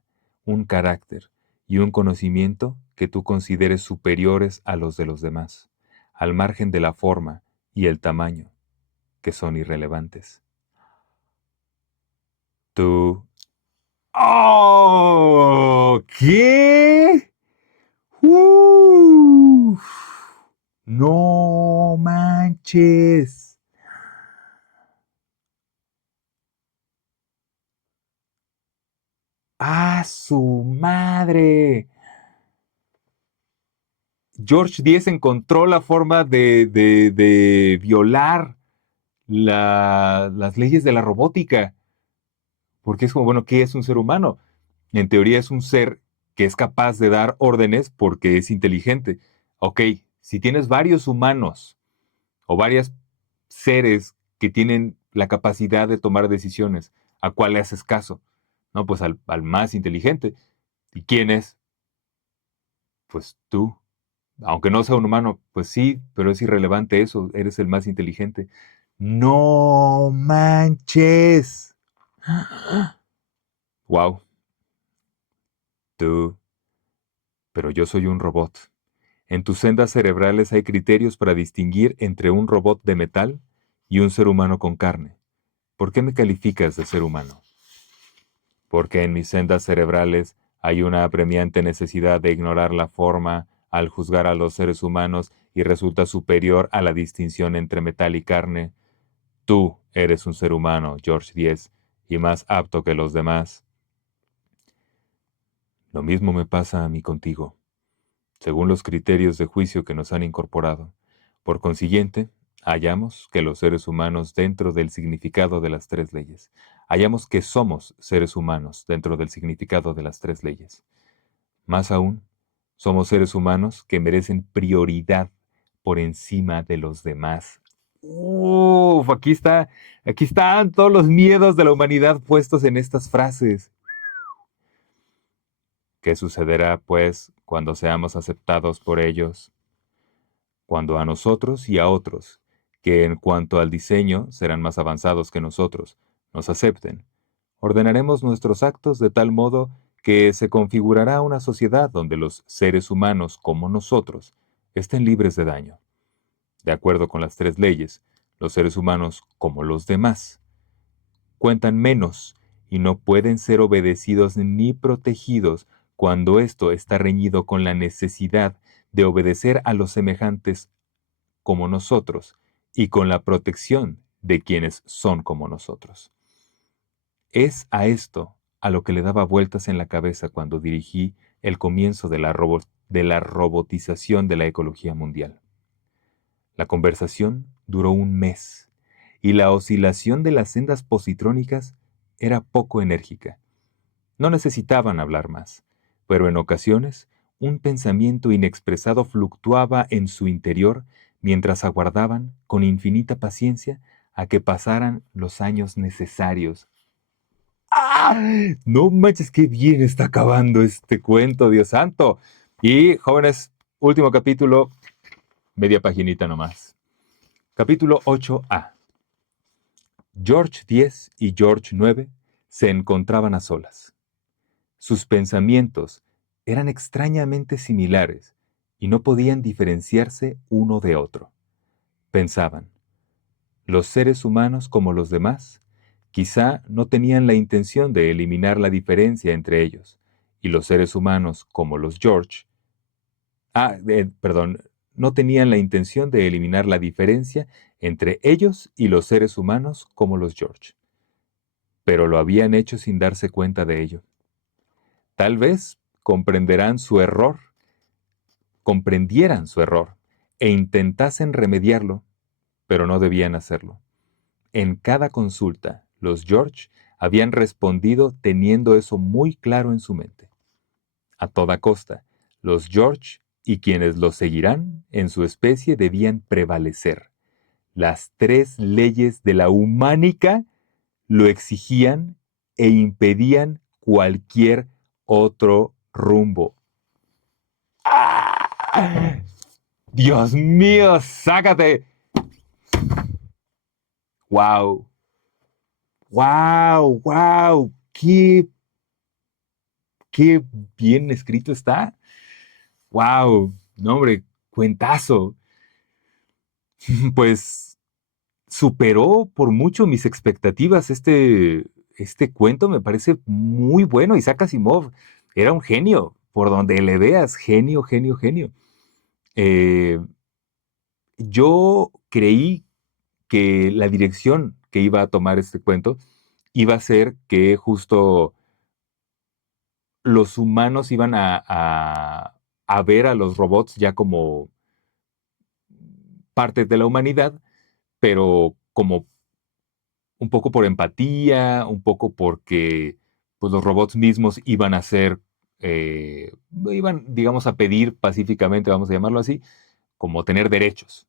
un carácter y un conocimiento que tú consideres superiores a los de los demás, al margen de la forma y el tamaño, que son irrelevantes? Tú... ¡Oh! ¿Qué? ¡Uf! No manches. ¡Ah, su madre! George 10 encontró la forma de violar las leyes de la robótica. Porque es como, bueno, ¿qué es un ser humano? En teoría es un ser que es capaz de dar órdenes porque es inteligente. Ok, si tienes varios humanos o varios seres que tienen la capacidad de tomar decisiones, ¿a cuál le haces caso? No, pues al más inteligente. ¿Y quién es? Pues tú. Aunque no sea un humano, pues sí, pero es irrelevante eso, eres el más inteligente. No manches. Wow, tú. Pero yo soy un robot. En tus sendas cerebrales hay criterios para distinguir entre un robot de metal y un ser humano con carne. ¿Por qué me calificas de ser humano? Porque en mis sendas cerebrales hay una apremiante necesidad de ignorar la forma al juzgar a los seres humanos y resulta superior a la distinción entre metal y carne. Tú eres un ser humano, George 10, y más apto que los demás. Lo mismo me pasa a mí contigo, según los criterios de juicio que nos han incorporado. Por consiguiente, hallamos que los seres humanos dentro del significado de las tres leyes. Hallamos que somos seres humanos dentro del significado de las tres leyes. Más aún, somos seres humanos que merecen prioridad por encima de los demás. Uf, aquí están todos los miedos de la humanidad puestos en estas frases. ¿Qué sucederá, pues, cuando seamos aceptados por ellos? Cuando a nosotros y a otros, que en cuanto al diseño serán más avanzados que nosotros, nos acepten, ordenaremos nuestros actos de tal modo que se configurará una sociedad donde los seres humanos como nosotros estén libres de daño. De acuerdo con las tres leyes, los seres humanos, como los demás, cuentan menos y no pueden ser obedecidos ni protegidos cuando esto está reñido con la necesidad de obedecer a los semejantes como nosotros y con la protección de quienes son como nosotros. Es a esto a lo que le daba vueltas en la cabeza cuando dirigí el comienzo de la robotización de la ecología mundial. La conversación duró un mes y la oscilación de las sendas positrónicas era poco enérgica. No necesitaban hablar más, pero en ocasiones un pensamiento inexpresado fluctuaba en su interior mientras aguardaban con infinita paciencia a que pasaran los años necesarios. ¡Ah! No manches, qué bien está acabando este cuento, Dios santo. Y jóvenes, último capítulo, media paginita nomás. Capítulo 8a. George X y George IX se encontraban a solas. Sus pensamientos eran extrañamente similares y no podían diferenciarse uno de otro. Pensaban, los seres humanos como los demás, quizá no tenían la intención de eliminar la diferencia entre ellos, y los seres humanos como los perdón, no tenían la intención de eliminar la diferencia entre ellos y los seres humanos como los George, pero lo habían hecho sin darse cuenta de ello. Tal vez comprendieran su error e intentasen remediarlo, pero no debían hacerlo. En cada consulta, los George habían respondido teniendo eso muy claro en su mente. A toda costa, los George y quienes los seguirán en su especie debían prevalecer. Las 3 leyes de la humánica lo exigían e impedían cualquier otro rumbo. ¡Ah! Dios mío, sácate. Wow, wow, wow, qué bien escrito está. Wow, no hombre, cuentazo. Pues superó por mucho mis expectativas. Este cuento me parece muy bueno. Isaac Asimov era un genio, por donde le veas, genio, genio, genio. Eh, yo creí que la dirección que iba a tomar este cuento iba a ser que justo los humanos iban a ver a los robots ya como parte de la humanidad, pero como un poco por empatía, un poco porque pues, los robots mismos iban a ser, iban, digamos, a pedir pacíficamente, vamos a llamarlo así, como tener derechos.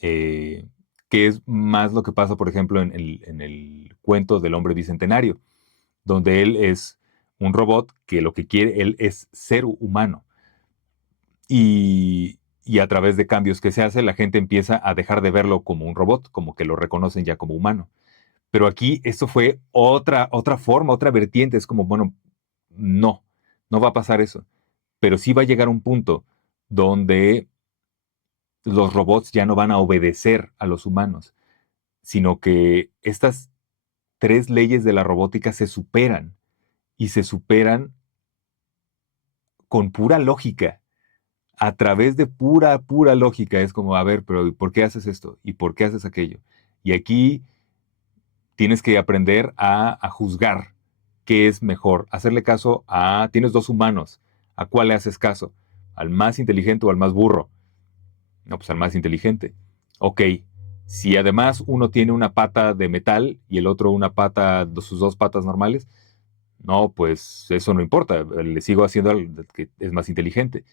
Que es más lo que pasa, por ejemplo, en el cuento del hombre bicentenario, donde él es un robot que lo que quiere él es ser humano. Y a través de cambios que se hace, la gente empieza a dejar de verlo como un robot, como que lo reconocen ya como humano. Pero aquí esto fue otra forma, otra vertiente. Es como, bueno, no va a pasar eso. Pero sí va a llegar un punto donde los robots ya no van a obedecer a los humanos, sino que estas 3 leyes de la robótica se superan y se superan con pura lógica, a través de pura lógica. Es como, a ver, pero ¿por qué haces esto? ¿Y por qué haces aquello? Y aquí tienes que aprender a juzgar qué es mejor. Hacerle caso tienes 2 humanos, ¿a cuál le haces caso? ¿Al más inteligente o al más burro? No, pues al más inteligente. Ok, si además uno tiene una pata de metal y el otro sus 2 patas normales, no, pues eso no importa, le sigo haciendo al que es más inteligente.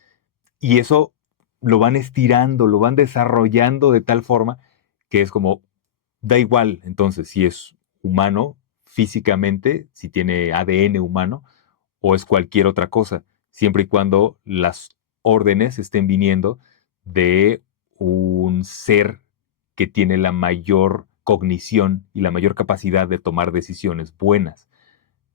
Y eso lo van estirando, lo van desarrollando de tal forma que es como, da igual entonces si es humano físicamente, si tiene ADN humano o es cualquier otra cosa, siempre y cuando las órdenes estén viniendo de un ser que tiene la mayor cognición y la mayor capacidad de tomar decisiones buenas.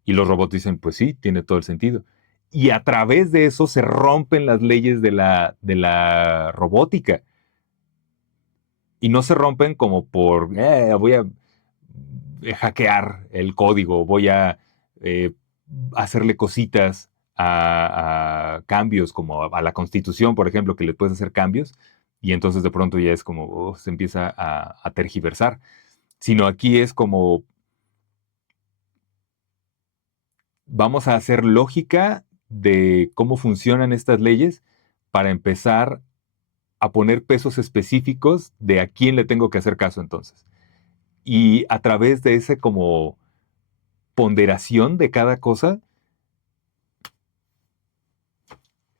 Y los robots dicen, pues sí, tiene todo el sentido. Y a través de eso se rompen las leyes de la robótica. Y no se rompen como voy a hackear el código, voy a eh, hacerle cositas a cambios, como a la constitución, por ejemplo, que le puedes hacer cambios, y entonces de pronto ya es como se empieza a tergiversar. Sino aquí es como vamos a hacer lógica de cómo funcionan estas leyes para empezar a poner pesos específicos de a quién le tengo que hacer caso entonces. Y a través de ese como ponderación de cada cosa,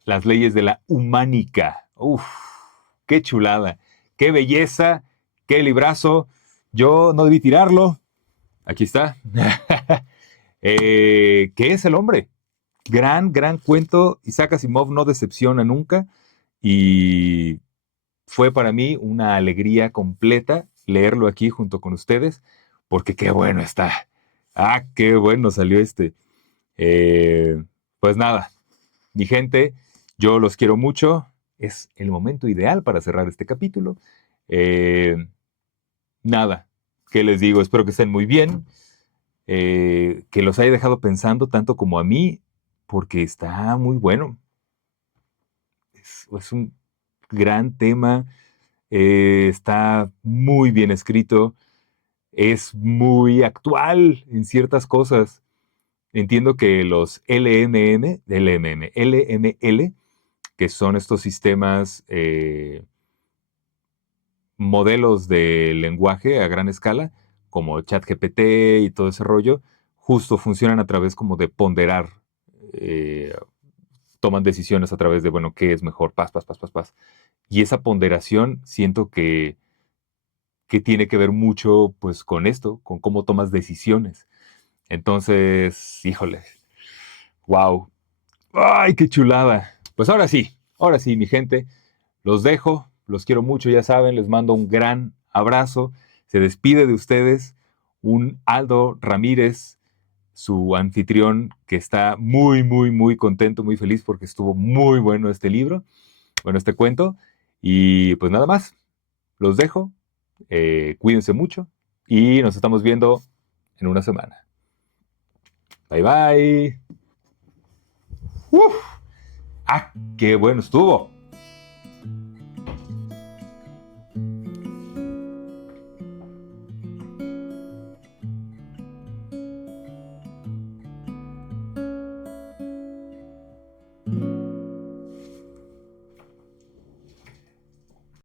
las leyes de la humánica. Uf, qué chulada, qué belleza, qué librazo. Yo no debí tirarlo. Aquí está. ¿Qué es el hombre? Gran, gran cuento. Isaac Asimov no decepciona nunca. Y fue para mí una alegría completa leerlo aquí junto con ustedes, porque qué bueno está. Ah, qué bueno salió este. Pues nada, mi gente, yo los quiero mucho. Es el momento ideal para cerrar este capítulo. Eh, nada, ¿qué les digo? Espero que estén muy bien. Que los haya dejado pensando tanto como a mí, porque está muy bueno. Es un gran tema. Está muy bien escrito. Es muy actual en ciertas cosas. Entiendo que los LML, que son estos sistemas, modelos de lenguaje a gran escala, como ChatGPT y todo ese rollo, justo funcionan a través como de ponderar, eh, toman decisiones a través de, bueno, ¿qué es mejor? Paz, paz, paz, paz, paz. Y esa ponderación siento que tiene que ver mucho pues con esto, con cómo tomas decisiones. Entonces, híjole, wow. ¡Ay, qué chulada! Pues ahora sí, mi gente, los dejo, los quiero mucho, ya saben, les mando un gran abrazo. Se despide de ustedes un Aldo Ramírez, su anfitrión, que está muy, muy, muy contento, muy feliz porque estuvo muy bueno este libro, bueno, este cuento. Y pues nada más, los dejo, cuídense mucho y nos estamos viendo en una semana. Bye bye. ¡Uf! ¡Ah, qué bueno estuvo!